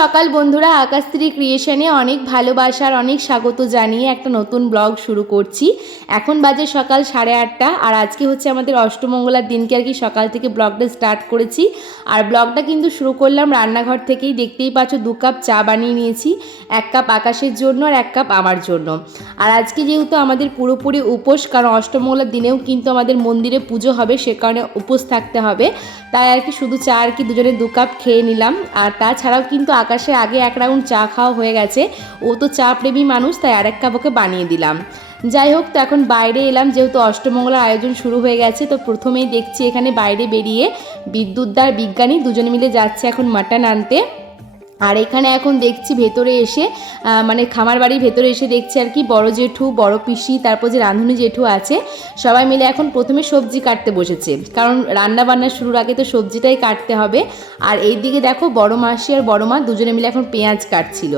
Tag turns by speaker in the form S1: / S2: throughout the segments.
S1: সকাল বন্ধুরা আকাশত্রী ক্রিয়েশনে অনেক ভালোবাসার অনেক স্বাগত জানিয়ে একটা নতুন ব্লগ শুরু করছি। এখন বাজে সকাল সাড়ে আটটা আর আজকে হচ্ছে আমাদের অষ্টমঙ্গলার দিনকে আর কি সকাল থেকে ব্লগটা স্টার্ট করেছি। আর ব্লগটা কিন্তু শুরু করলাম রান্নাঘর থেকেই। দেখতেই পাচ্ছ, দু কাপ চা বানিয়ে নিয়েছি, এক কাপ আকাশের জন্য আর এক কাপ আমার জন্য। আর আজকে যেহেতু আমাদের পুরোপুরি উপোস, কারণ অষ্টমঙ্গলার দিনেও কিন্তু আমাদের মন্দিরে পুজো হবে, সে কারণে উপোস থাকতে হবে। তাই আর কি শুধু চা আর কি দুজনে দু কাপ খেয়ে নিলাম। আর তাছাড়াও কিন্তু আকাশের আগে এক রাউন্ড চা খাওয়া হয়ে গেছে। ও তো চা প্রেমী মানুষ, তাই আরেক কাপ ওকে বানিয়ে দিলাম। যাই হোক, তো এখন বাইরে এলাম, যেহেতু অষ্টমঙ্গলার আয়োজন শুরু হয়ে গেছে, তো প্রথমেই দেখছি এখানে বাইরে বেরিয়ে বিদ্যুৎদার বিজ্ঞানী দুজনে মিলে যাচ্ছে এখন মাটন আনতে। আর এখানে এখন দেখছি ভেতরে এসে মানে খামার বাড়ির ভেতরে এসে দেখছি আর কি বড় জেঠু, বড় পিসি, তারপর যে রাঁধুনি জেঠু আছে, সবাই মিলে এখন প্রথমে সবজি কাটতে বসেছে। কারণ রান্না বান্না শুরুর আগে তো সবজিটাই কাটতে হবে। আর এইদিকে দেখো বড় মাসি আর বড় মা দুজনে মিলে এখন পেঁয়াজ কাটছিল।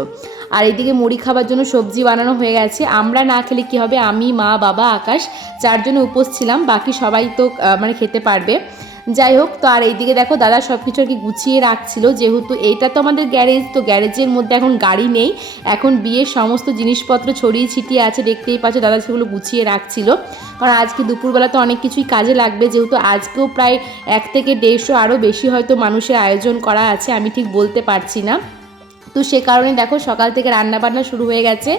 S1: আর এইদিকে মুড়ি খাবার জন্য সবজি বানানো হয়ে গেছে। আমরা না খেলে কি হবে? আমি, মা, বাবা, আকাশ, চারজনে উপোস ছিলাম। বাকি সবাই তো মানে খেতে পারবে। যাই হোক, তো আর এইদিকে দেখো দাদা সব কিছু আর কি গুছিয়ে রাখছিল। যেহেতু এইটা তো আমাদের গ্যারেজ, তো গ্যারেজের মধ্যে এখন গাড়ি নেই। এখন বিয়ের সমস্ত জিনিসপত্র ছড়িয়ে ছিটিয়ে আছে, দেখতেই পাচ্ছ দাদা সেগুলো গুছিয়ে রাখছিল। কারণ আজকে দুপুরবেলা তো অনেক কিছুই কাজে লাগবে, যেহেতু আজকেও প্রায় এক থেকে দেড়শো আরও বেশি হয়তো মানুষের আয়োজন করা আছে, আমি ঠিক বলতে পারছি না। তো সে কারণে দেখো সকাল থেকে রান্না বান্না শুরু হয়ে গেছে।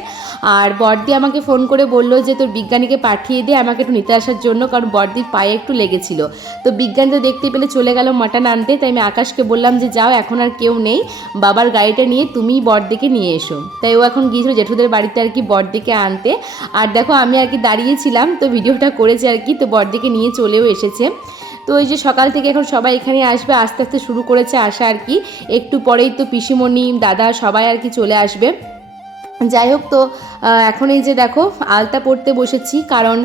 S1: আর বর্দি আমাকে ফোন করে বলল যে, তোর বিজ্ঞানীকে পাঠিয়ে দে, আমাকে একটু নিতে আসার জন্য, কারণ বর্দির পায়ে একটু লেগেছিল। তো বিজ্ঞান তো দেখতে পেলে চলে গেল মাটন আনতে, তাই আমি আকাশকে বললাম যে, যাও, এখন আর কেউ নেই। বাবার গাড়িটা নিয়ে তুমিই বর্দিকে নিয়ে এসো। তাই ও এখন গিয়েছিল জেঠুদের বাড়িতে আর কি বর্দিকে আনতে। আর দেখো আমি আর কি দাঁড়িয়েছিলাম, তো ভিডিওটা করেছে আর কি, তো বর্দিকে নিয়ে চলেও এসেছে। তো ওই যে সকাল থেকে এখন সবাই এখানে আসবে, আস্তে আস্তে শুরু করেছে আসা আর কি। একটু পরেই তো পিসিমণি, দাদা সবাই আর কি চলে আসবে। যাই হোক তো এখন এই যে দেখো, আলতা পড়তে বসেছি কারণ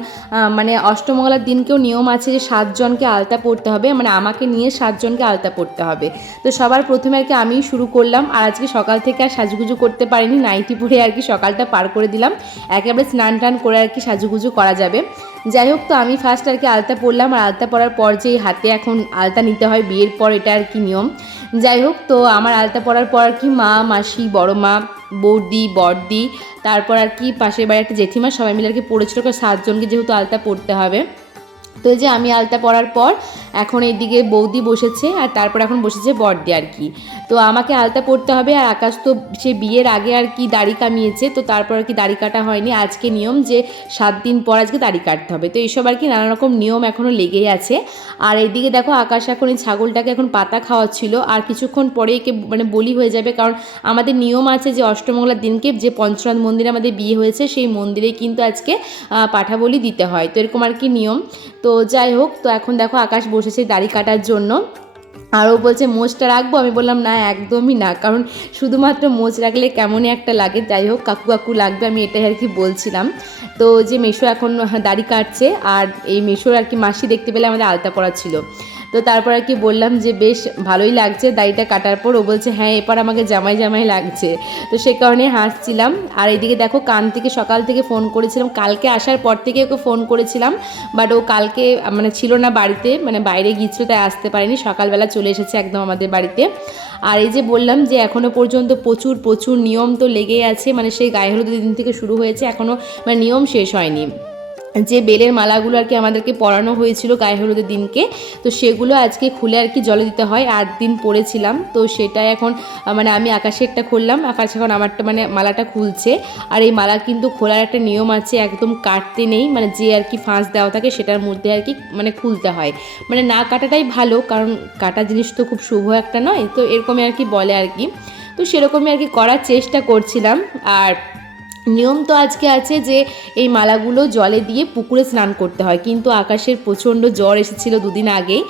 S1: মানে অষ্টমঙ্গলার দিনকেও নিয়ম আছে যে সাতজনকে আলতা পড়তে হবে মানে আমাকে নিয়ে সাতজনকে আলতা পড়তে হবে। তো সবার প্রথমে আর কি আমিই শুরু করলাম আর আজকে সকাল থেকে আর সাজুগুজু করতে পারিনি, নাইটি পরে আর কি সকালটা পার করে দিলাম। একেবারে স্নান টান করে আর কি সাজুগুজু করা যাবে। যাই হোক তো আমি ফার্স্ট আর কি আলতা পরলাম, আর আলতা পরার পর যে হাতে এখন আলতা নিতে হয় বিয়ের পর, এটা আর কি নিয়ম। যাই হোক তো আমার আলতা পরার পর আর কি মা, মাসি, বড় মা, বৌদি, বড়দি, তারপর আর কি পাশের বাড়ির একটা জেঠিমা সবাই মিলে আর কি পড়েছিল সাতজনকে যেহেতু আলতা পড়তে হবে। তো যে আমি আলতা পরার পর এখন এইদিকে বৌদি বসেছে আর তারপর এখন বসেছে বড়দি আর কি। তো আমাকে আলতা পড়তে হবে আর আকাশ তো সে বিয়ের আগে আর কি দাড়ি কামিয়েছে তো তারপর আর কি দাড়ি কাটা হয়নি। আজকে নিয়ম যে সাত দিন পর আজকে দাড়ি কাটতে হবে। তো এইসব আর কি নানা রকম নিয়ম এখনও লেগেই আছে। আর এইদিকে দেখো আকাশ এখন এই ছাগলটাকে এখন পাতা খাওয়াচ্ছিল। আর কিছুক্ষণ পরে একে মানে বলি হয়ে যাবে কারণ আমাদের নিয়ম আছে যে অষ্টমঙ্গলার দিনকে যে পঞ্চনাথ মন্দিরে আমাদের বিয়ে হয়েছে সেই মন্দিরে কিন্তু আজকে আহ, পাঠা বলি দিতে হয়। তো এরকম আর কি নিয়ম। তো যাই হোক, তো এখন দেখো আকাশ বসেছে দাড়ি কাটার জন্য। আর ও বলছে, মোচটা রাখব? আমি বললাম, না, একদমই না, কারণ শুধুমাত্র মোচ রাখলে কেমনই একটা লাগে। যাই হোক, কাকু কাকু লাগবে, আমি এটাই আর কি বলছিলাম। তো যে মেশো এখন দাড়ি কাটছে, আর এই মেশোর আর কি মাসি দেখতে পেলে আমাদের আলতা পড়া ছিল। তো তারপর আর কি বললাম যে বেশ ভালোই লাগছে দাড়িটা কাটার পর। ও বলছে হ্যাঁ এবার আমাকে জামাই জামাই লাগছে। তো সে কারণে হাসছিলাম। আর এদিকে দেখো, কান থেকে, সকাল থেকে ফোন করেছিলাম। কালকে আসার পর থেকে ওকে ফোন করেছিলাম। বাট ও কালকে মানে ছিল না বাড়িতে মানে বাইরে গিয়েছিল, তাই আসতে পারেনি। সকালবেলা চলে এসেছে একদম আমাদের বাড়িতে। আর এই যে বললাম যে এখনও পর্যন্ত প্রচুর প্রচুর নিয়ম তো লেগেই আছে। মানে সেই গায়ে হলুদের দিন থেকে শুরু হয়েছে। এখনও মানে নিয়ম শেষ হয়নি। যে বেলের মালাগুলো আর কি আমাদেরকে পরানো হয়েছিল গায়ে হলুদের দিনকে, তো সেগুলো আজকে খুলে আর কি জলে দিতে হয়, আট দিন পরেছিলাম, তো সেটা এখন মানে আমি আকাশে একটা খুললাম, আকাশ এখন আমারটা মানে মালাটা খুলছে, আর এই মালা কিন্তু খোলার একটা নিয়ম আছে, একদম কাটতে নেই মানে যে আর কি ফাঁস দেওয়া থাকে সেটার মধ্যে আর কি মানে খুলতে হয় মানে না কাটাটাই ভালো, কারণ কাটা জিনিস তো খুব শুভ একটা নয়, তো এরকমই আর কি বলে আর কি, তো সেরকমই আর কি করার চেষ্টা করছিলাম, আর নিয়ম তো আজকে আছে যে এই মালাগুলো জলে দিয়ে পুকুরে স্নান করতে হয়। কিন্তু আকাশের প্রচণ্ড জ্বর এসেছিল দুদিন আগেই।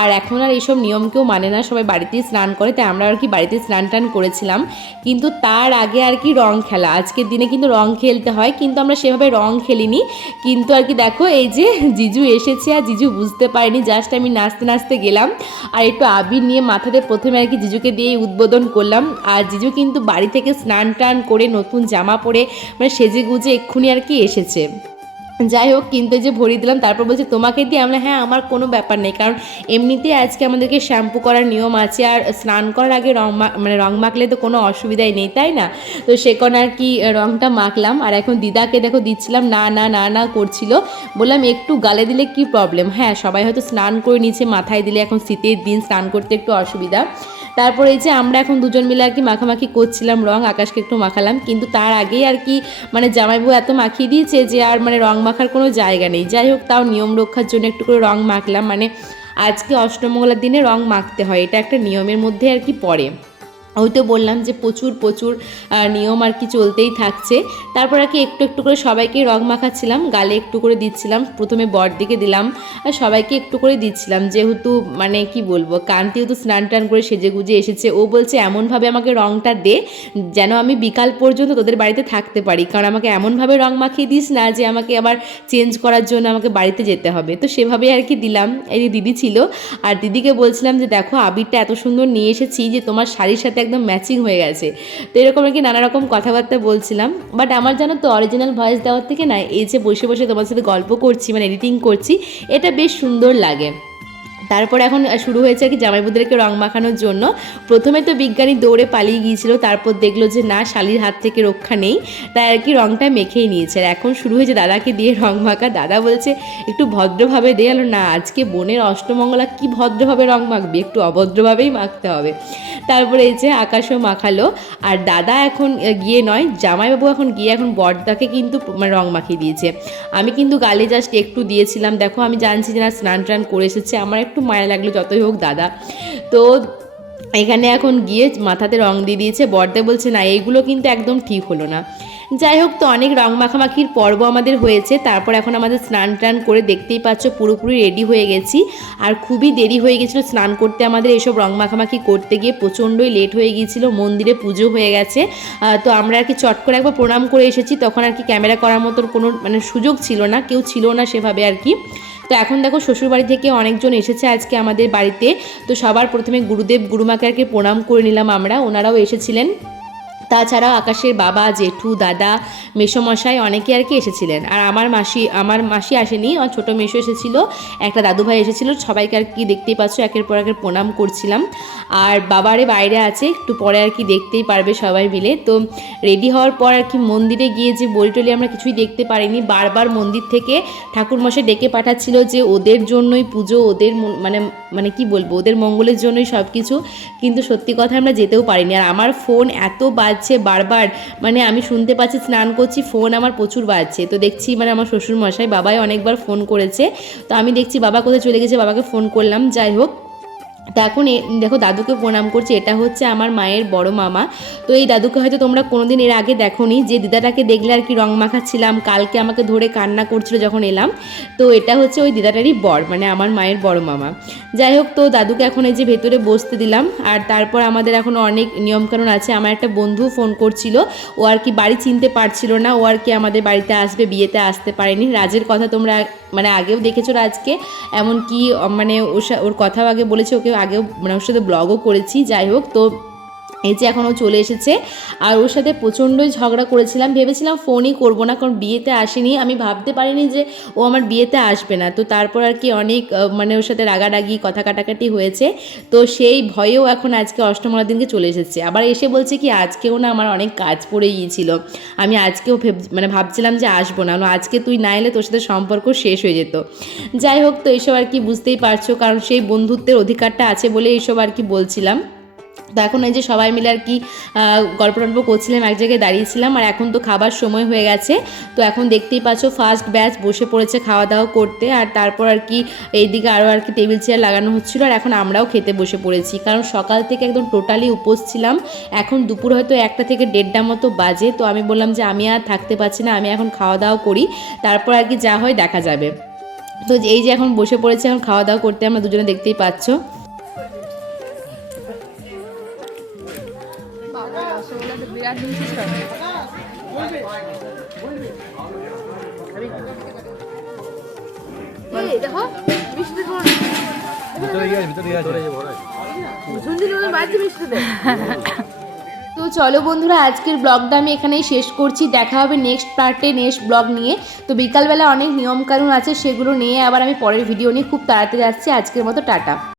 S1: আর এখন আর এইসব নিয়ম কেউ মানে না, সবাই বাড়িতেই স্নান করে। তাই আমরা আর কি বাড়িতে স্নান টান করেছিলাম। কিন্তু তার আগে আর কি রং খেলা। আজকের দিনে কিন্তু রং খেলতে হয়, কিন্তু আমরা সেভাবে রং খেলিনি। কিন্তু আর কি দেখো, এই যে জিজু এসেছে আর জিজু বুঝতে পারেনি জাস্ট আমি নাচতে নাচতে গেলাম। আর একটু আবির নিয়ে মাথাতে প্রথমে আর কি জিজুকে দিয়ে উদ্বোধন করলাম। আর জিজু কিন্তু বাড়ি থেকে স্নান টান করে নতুন জামা পরে মানে সেজে গুজে এক্ষুনি আর কি এসেছে। যাই হোক, কিনতে যে ভরিয়ে দিলাম, তারপর বলছে, তোমাকে দিয়ে? আমরা হ্যাঁ আমার কোনো ব্যাপার নেই, কারণ এমনিতেই আজকে আমাদেরকে শ্যাম্পু করার নিয়ম আছে, আর স্নান করার আগে রং মানে রং মাখলে তো কোনো অসুবিধাই নেই, তাই না? তো সে কোন আর কি রংটা মাখলাম, আর এখন দিদাকে দেখো দিচ্ছিলাম, না না না না, করছিল। বললাম, একটু গালে দিলে কি প্রবলেম হ্যাঁ সবাই হয়তো স্নান করে নিচে মাথায় দিলে এখন শীতের দিন, স্নান করতে একটু অসুবিধা। তারপরে এই যে আমরা এখন দুজন মিলে আর কি মাখামাখি করছিলাম, রং আকাশকে একটু মাখালাম, কিন্তু তার আগেই আর কি মানে জামাইবু এত মাখিয়ে দিয়েছে যে আর মানে রং মাখার কোনো জায়গা নেই। যাই হোক, তাও নিয়ম রক্ষার জন্য একটু করে রং মাখলাম মানে আজকে অষ্টমঙ্গলার দিনে রং মাখতে হয়, এটা একটা নিয়মের মধ্যে আর কি পড়ে। ওই তো বললাম যে প্রচুর প্রচুর নিয়ম আর কি চলতেই থাকছে। তারপর আর কি একটু একটু করে সবাইকে রং মাখাচ্ছিলাম, গালে একটু করে দিচ্ছিলাম, প্রথমে বর দিকে দিলাম, আর সবাইকে একটু করে দিচ্ছিলাম। যেহেতু মানে কি বলব কান্তিও তো স্নান টান করে সেজে গুজে এসেছে, ও বলছে এমনভাবে আমাকে রংটা দে, যেন আমি বিকাল পর্যন্ত তোদের বাড়িতে থাকতে পারি। কারণ আমাকে এমনভাবে রং মাখিয়ে দিস না যে আমাকে আবার চেঞ্জ করার জন্য আমাকে বাড়িতে যেতে হবে। তো সেভাবেই আর কি দিলাম, এই দিদি ছিল। আর দিদিকে বলছিলাম যে, দেখো, আবিরটা এত সুন্দর নিয়ে এসেছি যে তোমার শাড়ির সাথে একদম ম্যাচিং হয়ে গেছে। তো এরকম আর কি নানা রকম কথাবার্তা বলছিলাম। বাট আমার জানো তো অরিজিনাল ভয়েস দেওয়ার থেকে না, এই যে বসে বসে তোমার সাথে গল্প করছি মানে এডিটিং করছি, এটা বেশ সুন্দর লাগে। তারপর এখন শুরু হয়েছে কি জামাইবুদেরকে রং মাখানোর জন্য। প্রথমে তো বিজ্ঞানী দৌড়ে পালিয়ে গিয়েছিল, তারপর দেখল যে না, শালির হাত থেকে রক্ষা নেই, তাই আর কি রংটা মেখেই নিয়েছে। আর এখন শুরু হয়েছে দাদাকে দিয়ে রং মাখা। দাদা বলছে, একটু ভদ্রভাবে দিয়ে গেলো না, আজকে বোনের অষ্টমঙ্গলা, কি ভদ্রভাবে রং মাখবি? একটু অভদ্রভাবেই মাখতে হবে। তারপরে এই যে আকাশও মাখালো। আর দাদা এখন গিয়ে নয়, জামাইবাবু এখন গিয়ে এখন বরদাকে কিন্তু মানে রং মাখিয়ে দিয়েছে। আমি কিন্তু গালে জাস্ট একটু দিয়েছিলাম। দেখো, আমি জানছি যে না স্নান টান করে এসেছে। আমার একটু মায়া লাগল যতই হোক, দাদা। তো এখানে এখন গিয়ে মাথাতে রং দিয়ে দিয়েছে। বর্দে বলছে, না এইগুলো কিন্তু একদম ঠিক হলো না। যাই হোক, তো অনেক রং মাখামাখির পর্ব আমাদের হয়েছে। তারপর এখন আমাদের স্নান টান করে দেখতেই পাচ্ছ, পুরোপুরি রেডি হয়ে গেছি। আর খুবই দেরি হয়ে গেছিল স্নান করতে। আমাদের এসব রং মাখামাখি করতে গিয়ে প্রচণ্ডই লেট হয়ে গিয়েছিল। মন্দিরে পুজো হয়ে গেছে। তো আমরা আর কি চট করে একবার প্রণাম করে এসেছি। তখন আর কি ক্যামেরা করার মতো কোনো মানে সুযোগ ছিল না, কেউ ছিল না সেভাবে আর কি। তো এখন দেখো শ্বশুরবাড়ি থেকে অনেকজন এসেছে আজকে আমাদের বাড়িতে। তো সবার প্রথমে গুরুদেব গুরুমাকে আর কি প্রণাম করে নিলাম আমরা। ওনারাও এসেছিলেন। তাছাড়া আকাশের বাবা, জেঠু, দাদা, মেসোমশাই অনেকে আর কি এসেছিলেন। আর আমার মাসি আমার মাসি আসেনি, আমার ছোটো মেসো এসেছিল, একটা দাদু ভাই এসেছিল, সবাইকে আর কি দেখতেই পাচ্ছ, একের পর একের প্রণাম করছিলাম। আর বাবারে বাইরে আছে, একটু পরে আর কি দেখতেই পারবে সবাই মিলে। তো রেডি হওয়ার পর আর কি মন্দিরে গিয়ে যে বলি টলি আমরা কিছুই দেখতে পারিনি, বারবার মন্দির থেকে ঠাকুরমশাই ডেকে পাঠাচ্ছিল যে ওদের জন্যই পুজো, ওদের মন- মানে কি বলব, ওদের মঙ্গলের জন্যই সব কিছু কিন্তু সত্যি কথা আমরা যেতেও পারিনি। আর আমার ফোন এত বাজছে বারবার মানে আমি শুনতে পাচ্ছি, স্নান করছি, ফোন আমার প্রচুর বাজছে। তো দেখছি মানে আমার শ্বশুরমশাই বাবাই অনেকবার ফোন করেছে। তো আমি দেখছি বাবা কোথায় চলে গেছে, বাবাকে ফোন করলাম। যাই হোক তো এখন এ- দেখো দাদুকে প্রণাম করছি, এটা হচ্ছে আমার মায়ের বড় মামা। তো এই দাদুকে হয়তো তোমরা কোনোদিন এর আগে দেখোনি, যে দিদাটাকে দেখলে আর কি রং মাখাচ্ছিলাম, কালকে আমাকে ধরে কান্না করছিল যখন এলাম। তো এটা হচ্ছে ওই দিদাটারই বর মানে আমার মায়ের বড় মামা। যাই হোক, তো দাদুকে এখন এই যে ভেতরে বসতে দিলাম, আর তারপর আমাদের এখন অনেক নিয়মকানুন আছে। আমার একটা বন্ধু ফোন করছিল, ও আর কি বাড়ি চিনতে পারছিল না, ও আর কি আমাদের বাড়িতে আসবে, বিয়েতে আসতে পারেনি। রাজের কথা তোমরা মানে আগেও দেখেছ রাজকে এমনকি মানে ওর কথাও আগে বলেছে, ওকে আগেও মানে ওর সাথে ব্লগও করেছি যাই হোক তো এই যে এখন ও চলে এসেছে। আর ওর সাথে প্রচণ্ডই ঝগড়া করেছিলাম। ভেবেছিলাম ফোনই করব না, কারণ বিয়েতে আসেনি। আমি ভাবতে পারিনি যে ও আমার বিয়েতে আসবে না। তো তারপর আর কি অনেক মানে ওর সাথে রাগারাগি, কথা কাটাকাটি হয়েছে। তো সেই ভয়েও এখন আজকে অষ্টমলার দিনকে চলে এসেছে। আবার এসে বলছে কি, আজকেও না আমার অনেক কাজ পড়ে গিয়েছিল। আমি আজকেও মানে ভাবছিলাম যে আসব না। আজকে তুই না এলে তোর সাথে সম্পর্ক শেষ হয়ে যেত। যাই হোক, তো এইসব আর কি বুঝতেই পারছ। কারণ সেই বন্ধুত্বের অধিকারটা আছে বলে এইসব আর কি বলছিলাম। তো এখন এই যে সবাই মিলে আর কি গল্প টল্প করছিলাম, এক জায়গায় দাঁড়িয়েছিলাম, আর এখন তো খাবার সময় হয়ে গেছে। তো এখন দেখতেই পাচ্ছ ফার্স্ট ব্যাচ বসে পড়েছে খাওয়া দাওয়া করতে, আর তারপর আর কি এইদিকে আরও আর কি টেবিল চেয়ার লাগানো হচ্ছিল, আর এখন আমরাও খেতে বসে পড়েছি। কারণ সকাল থেকে একদম টোটালি উপোস ছিলাম, এখন দুপুর হয়তো একটা থেকে দেড়টা মতো বাজে, তো আমি বললাম যে আমি আর থাকতে পারছি না, আমি এখন খাওয়া দাওয়া করি, তারপর আর কি যা হয় দেখা যাবে। তো এই যে এখন বসে পড়েছে, এখন খাওয়া দাওয়া করতে আমরা দুজনে দেখতেই পাচ্ছ। তো চলো বন্ধুরা, আজকের ব্লগটা আমি এখানেই শেষ করছি। দেখা হবে নেক্সট পার্টে নেক্সট ব্লগ নিয়ে। তো বিকালবেলা অনেক নিয়মকানুন আছে, সেগুলো নিয়ে আবার আমি পরের ভিডিও নিয়ে খুব তাড়াতাড়ি আসছি। আজকের মতো টাটা।